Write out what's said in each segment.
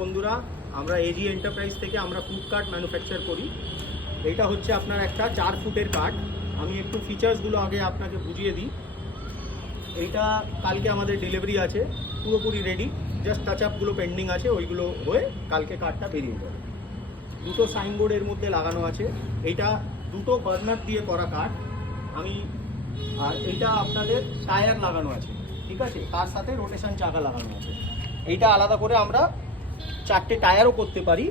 বন্ধুরা, আমরা AG enterprise থেকে আমরা ফুড কার্ট ম্যানুফ্যাকচার করি। এটা হচ্ছে আপনার একটা 4 ফুটের কার্ট। আমি একটু ফিচার্সগুলো আগে আপনাকে বুঝিয়ে দিই। এইটা কালকে আমাদের ডেলিভারি আছে, পুরোপুরি রেডি, জাস্ট টাচ আপগুলো পেন্ডিং আছে, ওইগুলো হয়ে কালকে কার্টটা বেরিয়ে যাবে। দুটো সাইনবোর্ড এর মধ্যে লাগানো আছে। এইটা দুটো বার্নার দিয়ে করা কার্ট। আর এইটা আপনাদের টায়ার লাগানো আছে, ঠিক আছে, তার সাথে রোটেশন চাকা লাগানো আছে। এইটা আলাদা করে আমরা 4টে টায়ারও করতে পারি।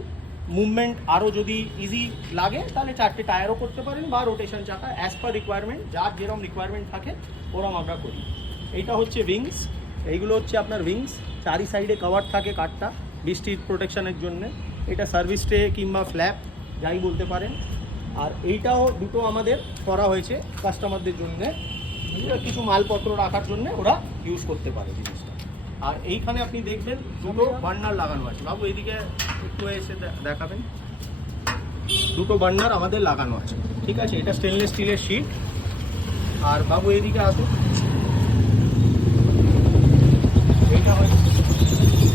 মুভমেন্ট আরও যদি ইজি লাগে তাহলে 4টে টায়ারও করতে পারেন, বা রোটেশন চাকা, অ্যাজ পার রিকোয়ারমেন্ট, যার যেরকম রিকোয়ারমেন্ট থাকে ওরকম আমরা করি। এইটা হচ্ছে উইংস। এইগুলো হচ্ছে আপনার উইংস, চারি সাইডে কভার থাকে কাঠটা বৃষ্টির প্রোটেকশনের জন্য। এটা সার্ভিস ট্রে কিংবা ফ্ল্যাপ যাই বলতে পারেন। আর এইটাও দুটো আমাদের করা হয়েছে কাস্টমারদের জন্যে, কিছু মালপত্র রাখার জন্য ওরা ইউজ করতে পারে জিনিসটা। আর এইখানে আপনি দেখবেন দুটো বার্নার লাগানো আছে। বাবু এইদিকে একটু এসে দেখাবেন। দুটো বার্নার আমাদের লাগানো আছে, ঠিক আছে। এটা স্টেনলেস স্টিলের শিট। আর বাবু এইদিকে আসুন।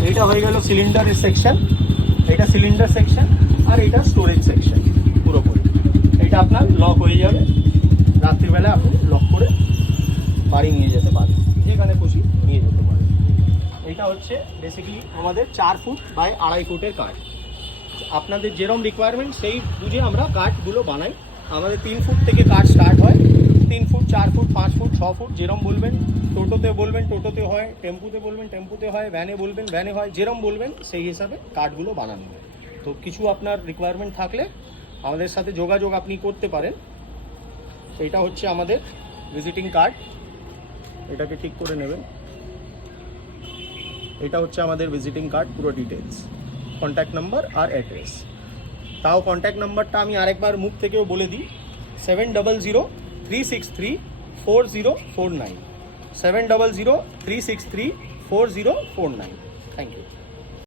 এইটা হয়ে গেল সিলিন্ডারের সেকশন। এটা সিলিন্ডার সেকশন, আর এটা স্টোরেজ সেকশন পুরোপুরি। এটা আপনার লক হয়ে যাবে, রাত্রিবেলা আপনি লক করে বাড়ি নিয়ে যেতে পারেন, যেখানে খুশি নিয়ে যেতে পারেন। এটা হচ্ছে বেসিক্যালি আমাদের 4 ফুট বাই 2.5 ফুটের কাঠ। আপনাদের যেরকম রিকোয়ারমেন্ট সেই বুঝে আমরা কাঠগুলো বানাই। আমাদের 3 ফুট থেকে কাঠ স্টার্ট হয়, 3 ফুট, 4 ফুট, 5 ফুট, 6 ফুট, যেরকম বলবেন। টোটোতে বলবেন টোটোতে হয়, টেম্পুতে বলবেন টেম্পুতে হয়, ভ্যানে বলবেন ভ্যানে হয়, যেরকম বলবেন সেই হিসাবে কাঠগুলো বানানো হয়। তো কিছু আপনার রিকোয়ারমেন্ট থাকলে আমাদের সাথে যোগাযোগ আপনি করতে পারেন। এটা হচ্ছে আমাদের ভিজিটিং কার্ড, এটাকে ঠিক করে নেবেন। এটা হচ্ছে আমাদের ভিজিটিং কার্ড, পুরো ডিটেলস, কন্ট্যাক্ট নাম্বার আর অ্যাড্রেস। তাও কন্ট্যাক্ট নাম্বারটা আমি আরেকবার মুখ থেকেও বলে দিই, 7003634049, 7003634049। Thank you.